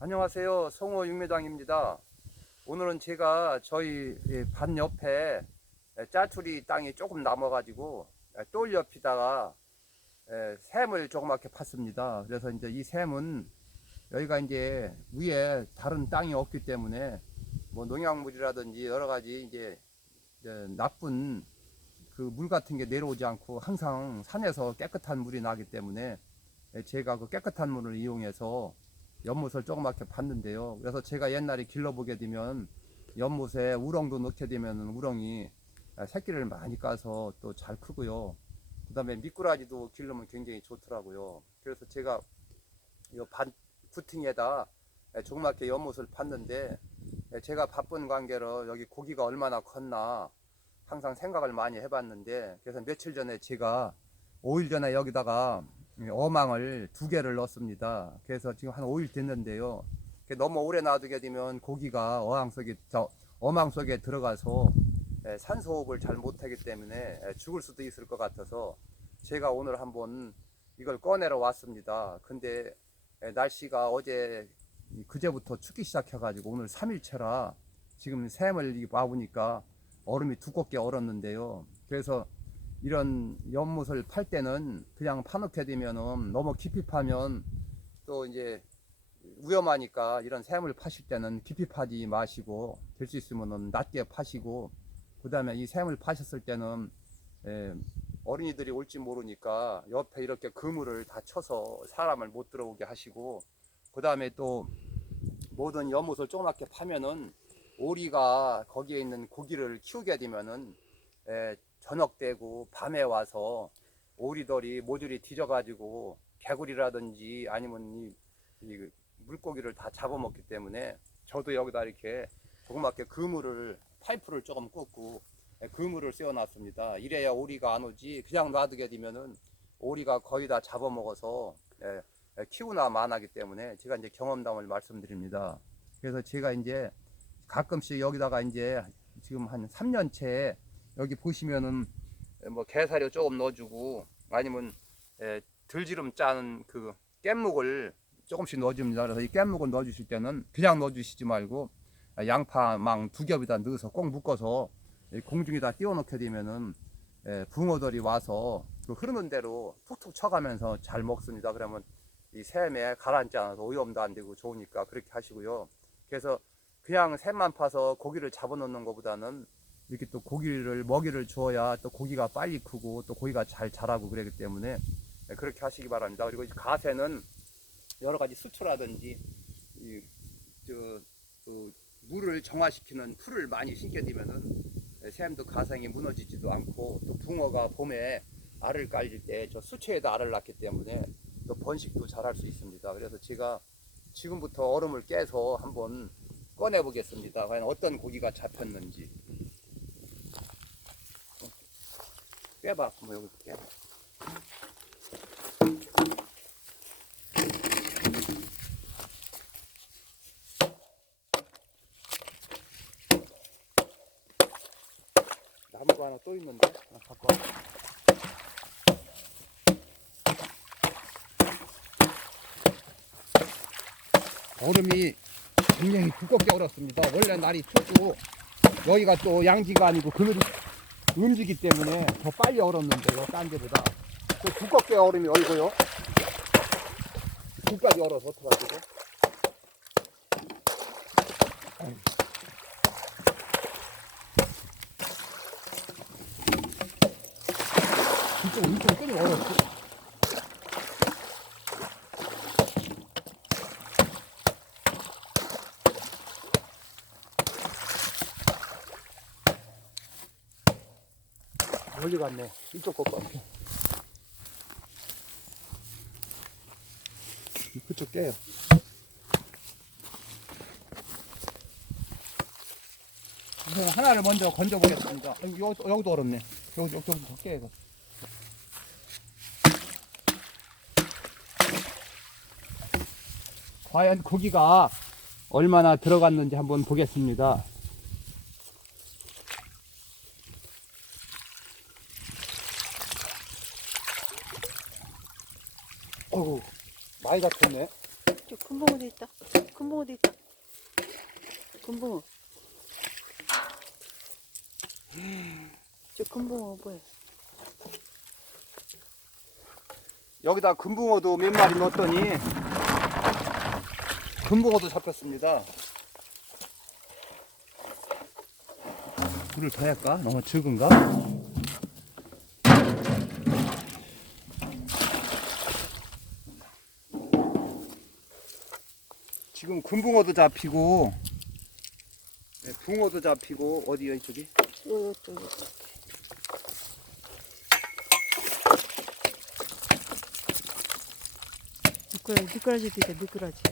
안녕하세요. 송호 육매장입니다. 오늘은 제가 저희 반 옆에 짜투리 땅이 조금 남아가지고 똘 옆에다가 샘을 조그맣게 팠습니다. 그래서 이제 이 샘은 여기가 이제 위에 다른 땅이 없기 때문에 뭐 농약물이라든지 여러 가지 이제 나쁜 그 물 같은 게 내려오지 않고 항상 산에서 깨끗한 물이 나기 때문에 제가 그 깨끗한 물을 이용해서 연못을 조그맣게 봤는데요. 그래서 제가 옛날에 길러보게 되면 연못에 우렁도 넣게 되면 우렁이 새끼를 많이 까서 또 잘 크고요. 그 다음에 미꾸라지도 길르면 굉장히 좋더라고요. 그래서 제가 이반 구팅에다 조그맣게 연못을 봤는데 제가 바쁜 관계로 여기 고기가 얼마나 컸나 항상 생각을 많이 해봤는데 그래서 며칠 전에 제가 5일 전에 여기다가 어망을 두 개를 넣었습니다. 그래서 지금 한 5일 됐는데요. 너무 오래 놔두게 되면 고기가 어항 속에 저 어망 속에 들어가서 산소 호흡을 잘 못하기 때문에 죽을 수도 있을 것 같아서 제가 오늘 한번 이걸 꺼내러 왔습니다. 근데 날씨가 어제 그제부터 춥기 시작해가지고 오늘 3일째라 지금 샘을 와보니까 얼음이 두껍게 얼었는데요. 그래서 이런 연못을 팔 때는 그냥 파놓게 되면은 너무 깊이 파면 또 이제 위험하니까 이런 샘을 파실 때는 깊이 파지 마시고 될 수 있으면은 낮게 파시고 그 다음에 이 샘을 파셨을 때는 예, 어린이들이 올지 모르니까 옆에 이렇게 그물을 다 쳐서 사람을 못 들어오게 하시고 그 다음에 또 모든 연못을 조그맣게 파면은 오리가 거기에 있는 고기를 키우게 되면은 에, 저녁 되고 밤에 와서 오리들이 모듈이 뒤져가지고 개구리라든지 아니면 이, 이 물고기를 다 잡아먹기 때문에 저도 여기다 이렇게 조그맣게 그물을 파이프를 조금 꽂고 에, 그물을 씌워놨습니다. 이래야 오리가 안 오지 그냥 놔두게 되면은 오리가 거의 다 잡아먹어서 에, 에, 키우나 마나기 때문에 제가 이제 경험담을 말씀드립니다. 그래서 제가 이제 가끔씩 여기다가 이제 지금 한 3년째 여기 보시면은 뭐 게사료 조금 넣어주고 아니면 에, 들지름 짠 그 깻묵을 조금씩 넣어줍니다. 그래서 이 깻묵을 넣어주실 때는 그냥 넣어주시지 말고 양파망 두 겹에다 넣어서 꼭 묶어서 이 공중에다 띄워놓게 되면은 에, 붕어들이 와서 그 흐르는 대로 툭툭 쳐가면서 잘 먹습니다. 그러면 이 샘에 가라앉지 않아서 오염도 안 되고 좋으니까 그렇게 하시고요. 그래서 그냥 샘만 파서 고기를 잡아놓는 것보다는 이렇게 또 고기를 먹이를 주어야 또 고기가 빨리 크고 또 고기가 잘 자라고 그러기 때문에 그렇게 하시기 바랍니다. 그리고 이 가세는 여러 가지 수초라든지 이, 저, 그 물을 정화시키는 풀을 많이 심게 되면은 샘도 가상이 무너지지도 않고 또 붕어가 봄에 알을 깔릴 때 저 수초에다 알을 낳기 때문에 또 번식도 잘할 수 있습니다. 그래서 제가 지금부터 얼음을 깨서 한번 꺼내 보겠습니다. 과연 어떤 고기가 잡혔는지. 빼봐. 뭐 여기 빼봐. 나무가 하나 또 있는데. 하나 갖고 와. 얼음이 굉장히 두껍게 얼었습니다. 원래 날이 춥고 여기가 또 양지가 아니고 그늘이 음지기 때문에 더 빨리 얼었는데요. 딴 데보다. 또 두껍게 얼음이 얼고요. 끝까지 얼어서 어떡하죠? 이쪽, 이쪽 끈이 얼었어. 멀리 갔네. 이쪽 것 같아. 그쪽 깨요. 우선 하나를 먼저 건져 보겠습니다. 여기, 여기도 어렵네. 여기, 여기 더 깨요. 이거. 과연 고기가 얼마나 들어갔는지 한번 보겠습니다. 많이 잡혔네. 쭉 금붕어도 있다. 금붕어도 있다. 금붕어. 저 금붕어 뭐야? 여기다 금붕어도 몇 마리 넣었더니 금붕어도 잡혔습니다. 불을 더 할까? 너무 적은가? 지금 금붕어도 잡히고 네, 붕어도 잡히고 어디요 이쪽이? 요. 미꾸라지, 미꾸라지도 있다, 미꾸라지.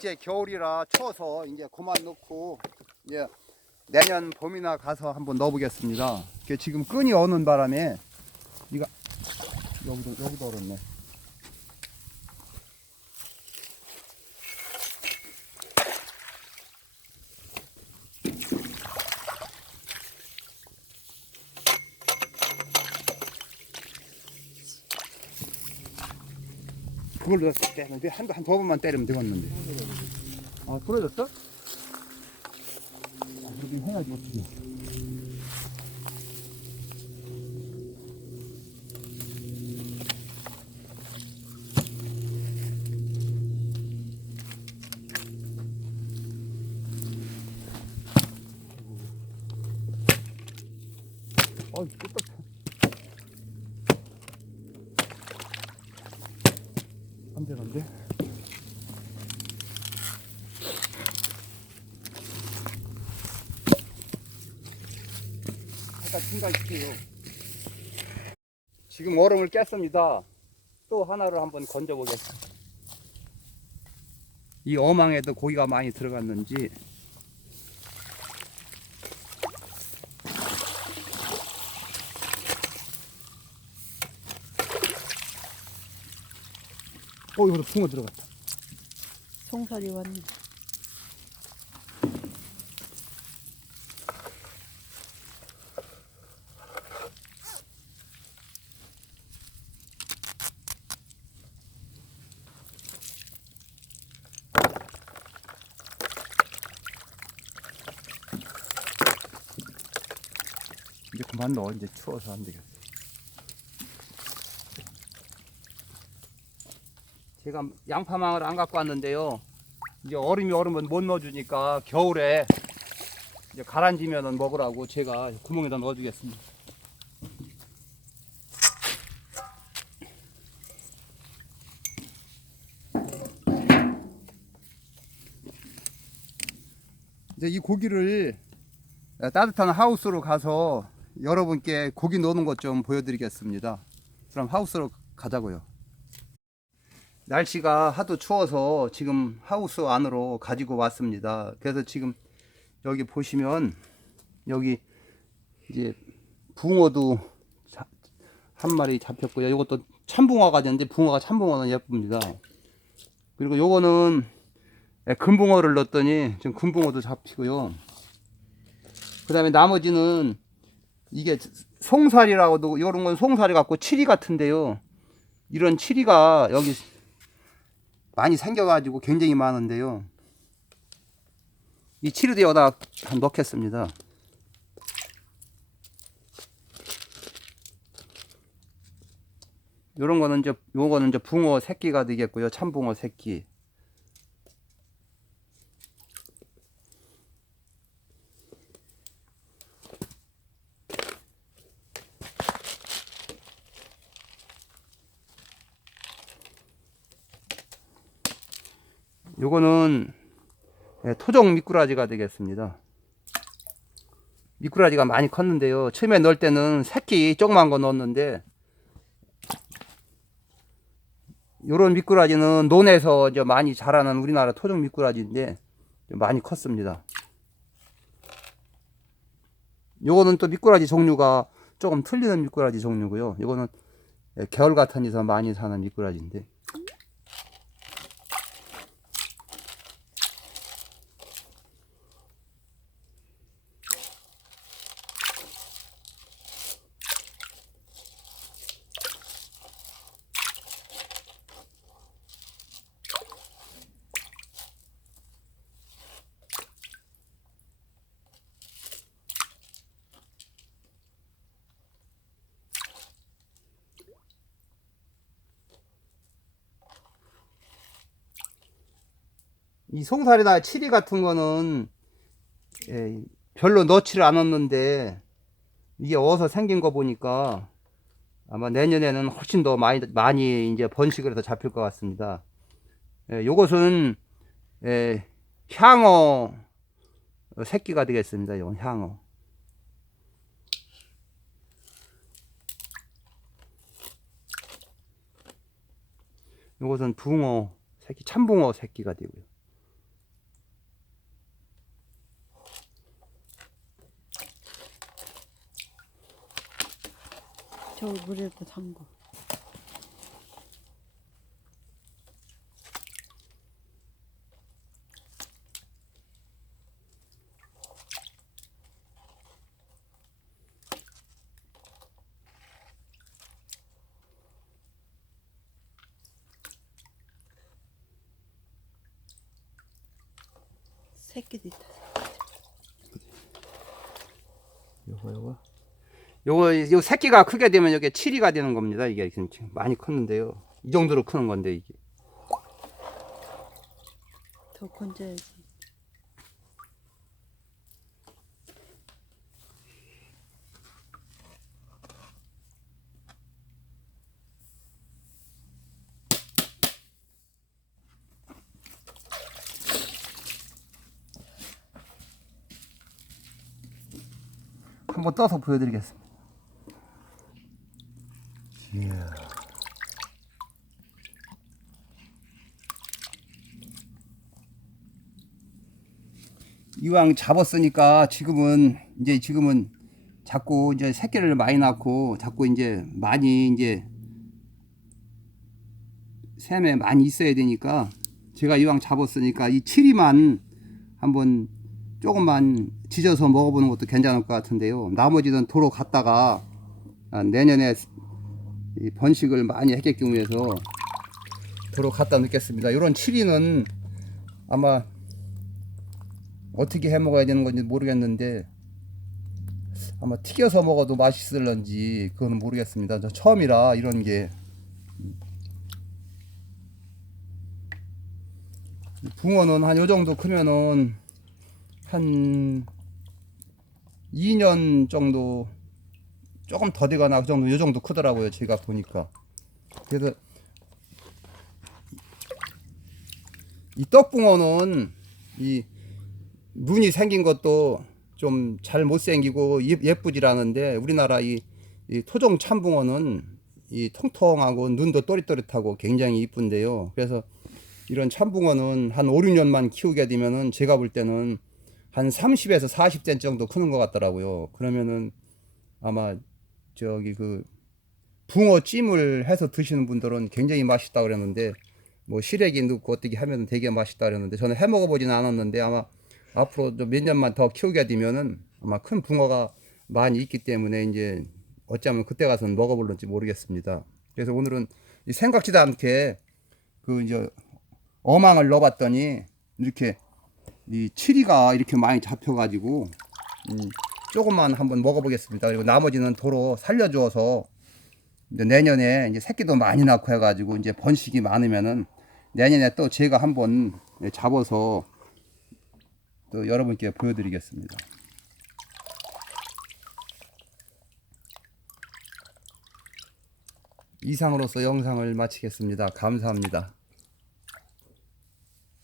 이제 겨울이라 추워서 이제 그만 넣고 이제 내년 봄이나 가서 한번 넣어보겠습니다. 지금 끈이 어는 바람에 이가 여기도 여기도 얼었네. 그걸 넣었을 때는 한한 두 번만 때리면 되겠는데. 아, 부러졌어? 아, 여기 해야지, 어떻게. 시켜요. 지금 얼음을 깼습니다. 또 하나를 한번 건져 보겠습니다. 이 어망에도 고기가 많이 들어갔는지 어 이거 붕어 들어갔다. 송살이 왔네. 그만 넣어 이제 추워서 안 되겠어. 제가 양파망을 안 갖고 왔는데요. 이제 얼음이 얼으면 못 넣어주니까 겨울에 이제 가라앉으면 먹으라고 제가 구멍에다 넣어주겠습니다. 이제 이 고기를 따뜻한 하우스로 가서 여러분께 고기 노는 것 좀 보여드리겠습니다. 그럼 하우스로 가자고요. 날씨가 하도 추워서 지금 하우스 안으로 가지고 왔습니다. 그래서 지금 여기 보시면 여기 이제 붕어도 자- 한 마리 잡혔고요. 이것도 참붕어가 됐는데 붕어가 참붕어는 예쁩니다. 그리고 요거는 예, 금붕어를 넣었더니 지금 금붕어도 잡히고요. 그 다음에 나머지는 이게 송살이라고도 이런 건 송살이 갖고 칠이 같은데요. 이런 칠이가 여기 많이 생겨가지고 굉장히 많은데요. 이 칠이도 여기다 한 넣겠습니다. 요런 거는 이제 요거는 이제 붕어 새끼가 되겠고요. 참붕어 새끼. 요거는 예, 토종 미꾸라지가 되겠습니다. 미꾸라지가 많이 컸는데요. 처음에 넣을 때는 새끼 조그만 거 넣었는데 요런 미꾸라지는 논에서 이제 많이 자라는 우리나라 토종 미꾸라지인데 좀 많이 컸습니다. 요거는 또 미꾸라지 종류가 조금 틀리는 미꾸라지 종류고요. 요거는 예, 겨울 같은 데서 많이 사는 미꾸라지인데. 이 송살이나 치리 같은 거는 예, 별로 넣지를 않았는데 이게 어서 생긴 거 보니까 아마 내년에는 훨씬 더 많이 많이 이제 번식을 해서 잡힐 것 같습니다. 예, 요것은 예, 향어 새끼가 되겠습니다. 이건 향어. 요것은 붕어 새끼 참붕어 새끼가 되고요. 저 물에도 담고. 새끼도 있다. 요거 요거 요거 요 새끼가 크게 되면 이게 7위가 되는 겁니다. 이게 지금 많이 컸는데요. 이 정도로 크는 건데 이게 더 건져야지. 한번 떠서 보여드리겠습니다. 이왕 잡았으니까 지금은 이제 지금은 자꾸 이제 새끼를 많이 낳고 자꾸 이제 많이 이제 샘에 많이 있어야 되니까 제가 이왕 잡았으니까 이 치리만 한번 조금만 지져서 먹어보는 것도 괜찮을 것 같은데요. 나머지는 도로 갔다가 아, 내년에 이 번식을 많이 했겠기 위해서 도로 갖다 넣겠습니다. 이런 치리는 아마 어떻게 해 먹어야 되는 건지 모르겠는데 아마 튀겨서 먹어도 맛있을런지 그건 모르겠습니다. 저 처음이라 이런 게 붕어는 한 요 정도 크면은 한 2년 정도 조금 더 되거나 그 정도 요 정도 크더라고요 제가 보니까 그래서 이 떡붕어는 이 눈이 생긴 것도 좀 잘 못생기고 예- 예쁘질 않은데 우리나라 이, 이 토종 참붕어는 이 통통하고 눈도 또릿또릿하고 굉장히 이쁜데요 그래서 이런 참붕어는 한 5, 6년만 키우게 되면은 제가 볼 때는 한 30에서 40cm 정도 크는 것 같더라고요. 그러면은 아마 저기 그 붕어 찜을 해서 드시는 분들은 굉장히 맛있다 그랬는데 뭐 시래기 넣고 어떻게 하면 되게 맛있다 그랬는데 저는 해 먹어보지는 않았는데 아마 앞으로 좀몇 년만 더 키우게 되면은 아마 큰 붕어가 많이 있기 때문에 이제 어쩌면 그때 가서는 먹어볼런지 모르겠습니다. 그래서 오늘은 이 생각지도 않게 그 이제 어망을 넣어봤더니 이렇게 이 치리가 이렇게 많이 잡혀가지고 음, 조금만 한번 먹어보겠습니다. 그리고 나머지는 도로 살려주어서 이제 내년에 이제 새끼도 많이 낳고 해가지고 이제 번식이 많으면은 내년에 또 제가 한번 잡아서 또 여러분께 보여드리겠습니다. 이상으로서 영상을 마치겠습니다. 감사합니다.